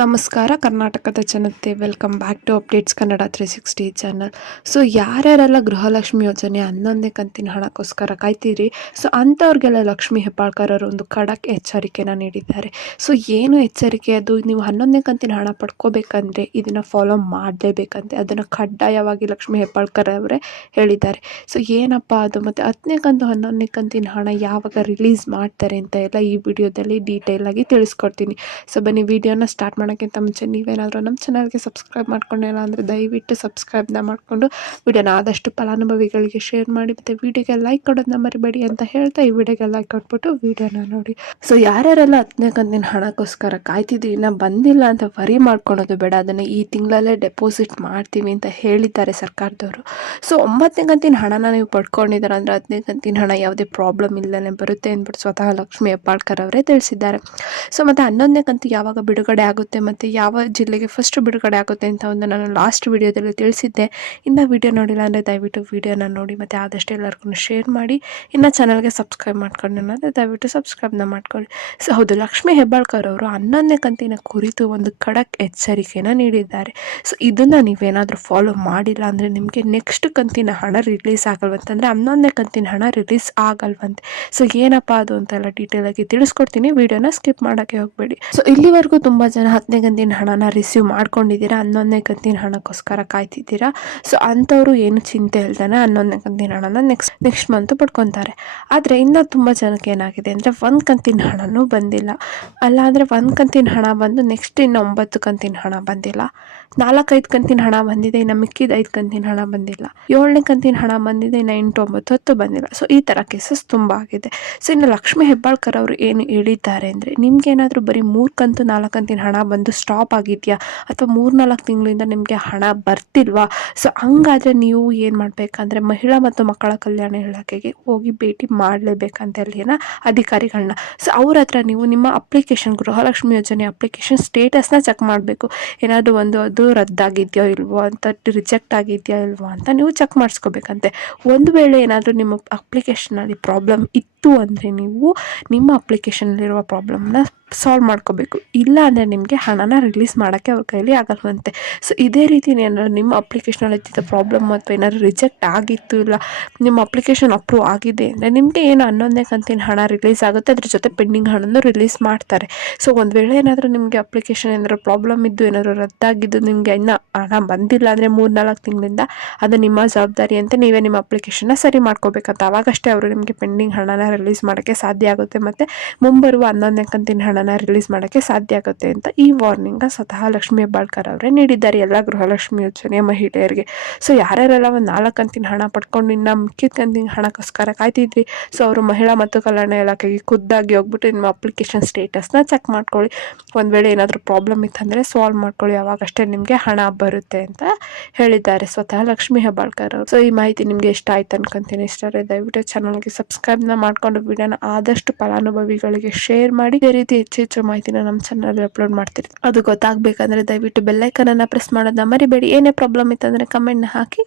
ನಮಸ್ಕಾರ, ಕರ್ನಾಟಕದ ಜನತೆ. Welcome back to updates Kannada three sixty channel. So, ಯಾರ್ಯಾರೆಲ್ಲ Gruhalakshmi ಯೋಜನೆ ಹನ್ನೊಂದನೇ ಕಂತಿನ ಹಣಕ್ಕೋಸ್ಕರ ಕಾಯ್ತೀರಿ? ಸೊ, ಅಂಥವ್ರಿಗೆಲ್ಲ ಲಕ್ಷ್ಮಿ ಹೆಬ್ಬಾಳ್ಕರ್ ಅವರು ಒಂದು ಖಡಕ್ ಎಚ್ಚರಿಕೆನ ನೀಡಿದ್ದಾರೆ. ಸೊ, ಏನು ಎಚ್ಚರಿಕೆ ಅದು? ನೀವು ಹನ್ನೊಂದನೇ ಕಂತಿನ ಹಣ ಪಡ್ಕೋಬೇಕಂದ್ರೆ ಇದನ್ನು ಫಾಲೋ ಮಾಡಲೇಬೇಕಂತೆ. ಅದನ್ನು ಕಡ್ಡಾಯವಾಗಿ ಲಕ್ಷ್ಮಿ ಹೆಬ್ಬಾಳ್ಕರ್ ಅವರೇ ಹೇಳಿದ್ದಾರೆ. ಸೊ, ಏನಪ್ಪ ಅದು? ಮತ್ತು ಹತ್ತನೇ ಕಂತು ಹನ್ನೊಂದನೇ ಕಂತಿನ ಹಣ ಯಾವಾಗ ರಿಲೀಸ್ ಮಾಡ್ತಾರೆ ಅಂತ ಎಲ್ಲ ಈ ವಿಡಿಯೋದಲ್ಲಿ ಡೀಟೇಲ್ ಆಗಿ ತಿಳಿಸ್ಕೊಡ್ತೀನಿ. ಸೊ, ಬನ್ನಿ, ವಿಡಿಯೋನ ಸ್ಟಾರ್ಟ್ ಮಾಡೋಕ್ಕಿಂತ ಮುಂಚೆ ನೀವೇನಾದರೂ ನಮ್ಮ ಚಾನಲ್ಗೆ ಸಬ್ಸ್ಕ್ರೈಬ್ ಮಾಡ್ಕೊಂಡಿಲ್ಲ ಅಂದರೆ ದಯವಿಟ್ಟು ಸಬ್ಸ್ಕ್ರೈಬ್ನ ಮಾಡಿಕೊಂಡು ವಿಡಿಯೋನ ಆದಷ್ಟು ಫಲಾನುಭವಿಗಳಿಗೆ ಶೇರ್ ಮಾಡಿ ಮತ್ತು ವಿಡಿಯೋಗೆ ಲೈಕ್ ಕೊಡೋದನ್ನ ಮರಿಬೇಡಿ ಅಂತ ಹೇಳ್ತಾ ಈ ವಿಡಿಯೋಗೆ ಲೈಕ್ ಕೊಟ್ಬಿಟ್ಟು ವಿಡಿಯೋನ ನೋಡಿ. ಸೊ ಯಾರ್ಯಾರೆಲ್ಲ ಹತ್ತನೇ ಕಂತಿನ ಹಣಕ್ಕೋಸ್ಕರ ಕಾಯ್ತಿದ್ದೀವಿ ಇನ್ನೂ ಬಂದಿಲ್ಲ ಅಂತ ವರಿ ಮಾಡ್ಕೊಳೋದು ಬೇಡ, ಅದನ್ನು ಈ ತಿಂಗಳಲ್ಲೇ ಡೆಪಾಸಿಟ್ ಮಾಡ್ತೀವಿ ಅಂತ ಹೇಳಿದ್ದಾರೆ ಸರ್ಕಾರದವರು. ಸೊ ಒಂಬತ್ತನೇ ಕಂತಿನ ಹಣನ ನೀವು ಪಡ್ಕೊಂಡಿದ್ದಾರೆ ಅಂದರೆ ಹತ್ತನೇ ಕಂತಿನ ಹಣ ಯಾವುದೇ ಪ್ರಾಬ್ಲಮ್ ಇಲ್ಲದೇ ಬರುತ್ತೆ ಅಂದ್ಬಿಟ್ಟು ಸ್ವತಃ ಲಕ್ಷ್ಮಿ ಹೆಬ್ಬಾಳ್ಕರ್ ಅವರೇ ತಿಳಿಸಿದ್ದಾರೆ. ಸೊ ಮತ್ತು ಹನ್ನೊಂದನೇ ಕಂತು ಯಾವಾಗ ಬಿಡುಗಡೆ ಆಗುತ್ತೆ ಮತ್ತು ಯಾವ ಜಿಲ್ಲೆಗೆ ಫಸ್ಟ್ ಬಿಡುಗಡೆ ಆಗುತ್ತೆ ಅಂತ ಒಂದು ನಾನು ಲಾಸ್ಟ್ ವಿಡಿಯೋದಲ್ಲಿ ತಿಳಿಸಿದ್ದೆ. ಇನ್ನು ವಿಡಿಯೋ ನೋಡಿಲ್ಲ ಅಂದರೆ ದಯವಿಟ್ಟು ವಿಡಿಯೋನ ನೋಡಿ ಮತ್ತು ಆದಷ್ಟು ಎಲ್ಲರಿಗೂ ಶೇರ್ ಮಾಡಿ. ಇನ್ನು ಚಾನಲ್ಗೆ ಸಬ್ಸ್ಕ್ರೈಬ್ ಮಾಡ್ಕೊಂಡು ಅಂದರೆ ದಯವಿಟ್ಟು ಸಬ್ಸ್ಕ್ರೈಬ್ನ ಮಾಡ್ಕೊಳ್ಳಿ. ಸೊ ಹೌದು, ಲಕ್ಷ್ಮೀ ಹೆಬ್ಬಾಳ್ಕರ್ ಅವರು ಹನ್ನೊಂದನೇ ಕಂತಿನ ಕುರಿತು ಒಂದು ಖಡಕ್ ಎಚ್ಚರಿಕೆಯನ್ನು ನೀಡಿದ್ದಾರೆ. ಸೊ ಇದನ್ನು ನೀವೇನಾದರೂ ಫಾಲೋ ಮಾಡಿಲ್ಲ ಅಂದರೆ ನಿಮಗೆ ನೆಕ್ಸ್ಟ್ ಕಂತಿನ ಹಣ ರಿಲೀಸ್ ಆಗಲ್ವಂತಂದರೆ ಹನ್ನೊಂದನೇ ಕಂತಿನ ಹಣ ರಿಲೀಸ್ ಆಗಲ್ವಂತೆ. ಸೊ ಏನಪ್ಪ ಅದು ಅಂತೆಲ್ಲ ಡೀಟೇಲ್ ಆಗಿ ತಿಳಿಸ್ಕೊಡ್ತೀನಿ. ವಿಡಿಯೋನ ಸ್ಕಿಪ್ ಮಾಡೋಕ್ಕೆ ಹೋಗಬೇಡಿ. ಸೊ ಇಲ್ಲಿವರೆಗೂ ತುಂಬ ಜನ ಹತ್ತನೇ ಕಂತಿನ ಹಣನ ರಿಸೀವ್ ಮಾಡ್ಕೊಂಡಿದ್ದೀರಾ? ಹನ್ನೊಂದನೇ ಕಂತಿನ ಹಣಕ್ಕೋಸ್ಕರ ಕಾಯ್ತಿದ್ದೀರಾ? ಸೊ ಅಂಥವ್ರು ಏನು ಚಿಂತೆ ಇಲ್ದಾನೆ ಹನ್ನೊಂದನೇ ಕಂತಿನ ಹಣನ ನೆಕ್ಸ್ಟ್ ನೆಕ್ಸ್ಟ್ ಮಂತ್ ಪಡ್ಕೊತಾರೆ. ಆದರೆ ಇನ್ನೂ ತುಂಬ ಜನಕ್ಕೆ ಏನಾಗಿದೆ ಅಂದರೆ ಒಂದು ಕಂತಿನ ಹಣನೂ ಬಂದಿಲ್ಲ. ಅಲ್ಲ ಅಂದರೆ ಒಂದು ಕಂತಿನ ಹಣ ಬಂದು ನೆಕ್ಸ್ಟ್ ಇನ್ನು ಒಂಬತ್ತು ಕಂತಿನ ಹಣ ಬಂದಿಲ್ಲ. ನಾಲ್ಕೈದು ಕಂತಿನ ಹಣ ಬಂದಿದೆ, ಇನ್ನು ಮಿಕ್ಕಿದ ಐದು ಕಂತಿನ ಹಣ ಬಂದಿಲ್ಲ. ಏಳನೇ ಕಂತಿನ ಹಣ ಬಂದಿದೆ, ಇನ್ನು ಎಂಟು ಒಂಬತ್ತು ಹತ್ತು ಬಂದಿಲ್ಲ. ಸೊ ಈ ಥರ ಕೇಸಸ್ ತುಂಬ ಆಗಿದೆ. ಸೊ ಇನ್ನು ಲಕ್ಷ್ಮೀ ಹೆಬ್ಬಾಳ್ಕರ್ ಅವರು ಏನು ಹೇಳಿದ್ದಾರೆ ಅಂದರೆ ನಿಮ್ಗೇನಾದರೂ ಬರೀ ಮೂರು ಕಂತು ನಾಲ್ಕು ಕಂತಿನ ಹಣ ಬಂದು ಸ್ಟಾಪ್ ಆಗಿದೆಯಾ? ಅಥವಾ ಮೂರು ನಾಲ್ಕು ತಿಂಗಳಿಂದ ನಿಮಗೆ ಹಣ ಬರ್ತಿಲ್ವಾ? ಸೊ ಹಂಗಾದರೆ ನೀವು ಏನು ಮಾಡಬೇಕಂದ್ರೆ ಮಹಿಳಾ ಮತ್ತು ಮಕ್ಕಳ ಕಲ್ಯಾಣ ಇಲಾಖೆಗೆ ಹೋಗಿ ಭೇಟಿ ಮಾಡಲೇಬೇಕಂತ ಅಲ್ಲಿನ ಅಧಿಕಾರಿಗಳನ್ನ. ಸೊ ಅವ್ರ ಹತ್ರ ನೀವು ನಿಮ್ಮ ಅಪ್ಲಿಕೇಶನ್ ಗೃಹಲಕ್ಷ್ಮಿ ಯೋಜನೆ ಅಪ್ಲಿಕೇಶನ್ ಸ್ಟೇಟಸ್ನ ಚೆಕ್ ಮಾಡಬೇಕು. ಏನಾದರೂ ಒಂದು ಅದು ರದ್ದಾಗಿದೆಯೋ ಇಲ್ವೋ ಅಂತ ರಿಜೆಕ್ಟ್ ಆಗಿದೆಯಾ ಇಲ್ವೋ ಅಂತ ನೀವು ಚೆಕ್ ಮಾಡಿಸ್ಕೋಬೇಕಂತೆ. ಒಂದು ವೇಳೆ ಏನಾದರೂ ನಿಮ್ಮ ಅಪ್ಲಿಕೇಶನಲ್ಲಿ ಪ್ರಾಬ್ಲಮ್ ಇತ್ತು ಅಂದರೆ ನೀವು ನಿಮ್ಮ ಅಪ್ಲಿಕೇಶನಲ್ಲಿರುವ ಪ್ರಾಬ್ಲಮ್ನ ಸಾಲ್ವ್ ಮಾಡ್ಕೋಬೇಕು. ಇಲ್ಲ ಅಂದರೆ ನಿಮಗೆ ಹಣನ ರಿಲೀಸ್ ಮಾಡೋಕ್ಕೆ ಅವ್ರ ಕೈಲಿ ಆಗಲ್ವಂತೆ. ಸೊ ಇದೇ ರೀತಿ ಏನಾದ್ರು ನಿಮ್ಮ ಅಪ್ಲಿಕೇಶನಲ್ಲಿ ಇದ್ದಿದ್ದ ಪ್ರಾಬ್ಲಮ್ ಅಥವಾ ಏನಾದ್ರು ರಿಜೆಕ್ಟ್ ಆಗಿತ್ತು ಇಲ್ಲ ನಿಮ್ಮ ಅಪ್ಲಿಕೇಶನ್ ಅಪ್ರೂವ್ ಆಗಿದೆ ಅಂದರೆ ನಿಮಗೆ ಏನು ಹನ್ನೊಂದನೇ ಕಂತಿನ ಹಣ ರಿಲೀಸ್ ಆಗುತ್ತೆ, ಅದ್ರ ಜೊತೆ ಪೆಂಡಿಂಗ್ ಹಣನೂ ರಿಲೀಸ್ ಮಾಡ್ತಾರೆ. ಸೊ ಒಂದು ವೇಳೆ ಏನಾದರೂ ನಿಮಗೆ ಅಪ್ಲಿಕೇಶನ್ ಏನಾದರೂ ಪ್ರಾಬ್ಲಮ್ ಇದ್ದು, ಏನಾದರೂ ರದ್ದಾಗಿದ್ದು, ನಿಮಗೆ ಇನ್ನೂ ಹಣ ಬಂದಿಲ್ಲ ಅಂದರೆ ಮೂರು ನಾಲ್ಕು ತಿಂಗಳಿಂದ ಅದು ನಿಮ್ಮ ಜವಾಬ್ದಾರಿ ಅಂತ ನೀವೇ ನಿಮ್ಮ ಅಪ್ಲಿಕೇಶನ್ನ ಸರಿ ಮಾಡ್ಕೋಬೇಕಂತ. ಆವಾಗಷ್ಟೇ ಅವರು ನಿಮಗೆ ಪೆಂಡಿಂಗ್ ಹಣನ ರಿಲೀಸ್ ಮಾಡೋಕ್ಕೆ ಸಾಧ್ಯ ಆಗುತ್ತೆ. ಮತ್ತು ಮುಂಬರುವ ಹನ್ನೊಂದನೇ ಕಂತಿನ ಹಣನ ರಿಲೀಸ್ ಮಾಡೋಕ್ಕೆ ಸಾಧ್ಯ ಆಗುತ್ತೆ ಅಂತ ಈ ವಾರ್ನಿಂಗ್ ಸ್ವತಃ ಲಕ್ಷ್ಮೀ ಹೆಬ್ಬಾಳ್ಕರ್ ಅವರೇ ನೀಡಿದ್ದಾರೆ ಎಲ್ಲ ಗೃಹಲಕ್ಷ್ಮಿ ಯೋಜನೆಯ ಮಹಿಳೆಯರಿಗೆ. ಸೊ ಯಾರ್ಯಾರೆಲ್ಲ ಒಂದು ನಾಲ್ಕು ಕಂತಿನ ಹಣ ಪಡ್ಕೊಂಡು ಇನ್ನು ಮುಖ್ಯ ಕಂತಿನ ಹಣಕ್ಕೋಸ್ಕರ ಕಾಯ್ತಿದ್ರಿ ಸೊ ಅವರು ಮಹಿಳಾ ಮತ್ತು ಕಲ್ಯಾಣ ಇಲಾಖೆಗೆ ಖುದ್ದಾಗಿ ಹೋಗ್ಬಿಟ್ಟು ನಿಮ್ಮ ಅಪ್ಲಿಕೇಶನ್ ಸ್ಟೇಟಸ್ನ ಚೆಕ್ ಮಾಡ್ಕೊಳ್ಳಿ. ಒಂದು ವೇಳೆ ಏನಾದರೂ ಪ್ರಾಬ್ಲಮ್ ಇತ್ತಂದರೆ ಸಾಲ್ವ್ ಮಾಡ್ಕೊಳ್ಳಿ. ಅವಾಗಷ್ಟೇ ನಿಮಗೆ ಹಣ ಬರುತ್ತೆ ಅಂತ ಹೇಳಿದ್ದಾರೆ ಸ್ವತಃ ಲಕ್ಷ್ಮೀ ಹೆಬ್ಬಾಳ್ಕರ್ ಅವರು. ಸೊ ಈ ಮಾಹಿತಿ ನಿಮಗೆ ಇಷ್ಟ ಆಯ್ತು ಅನ್ಕೊಂತೀನಿ. ಇಷ್ಟ ದಯವಿಟ್ಟು ಚಾನಲ್ಗೆ ಸಬ್ಸ್ಕ್ರೈಬ್ನ ಮಾಡ್ಕೊಂಡು ವಿಡಿಯೋನ ಆದಷ್ಟು ಫಲಾನುಭವಿಗಳಿಗೆ ಶೇರ್ ಮಾಡಿ, ಇದೇ ರೀತಿ ಹೆಚ್ಚು ಹೆಚ್ಚು ಮಾಹಿತಿನ ನಮ್ಮ ಚಾನಲ್ ಅಪ್ಲೋಡ್ ಮಾಡ್ತೀರಿ. ಅದು ಗೊತ್ತಾಗಬೇಕಂದ್ರೆ ದಯವಿಟ್ಟು ಬೆಲ್ಲೈಕನನ್ನು ಪ್ರೆಸ್ ಮಾಡೋದನ್ನ ಮರಿಬೇಡಿ. ಏನೇ ಪ್ರಾಬ್ಲಮ್ ಇತ್ತಂದರೆ ಕಮೆಂಟ್ನ ಹಾಕಿ.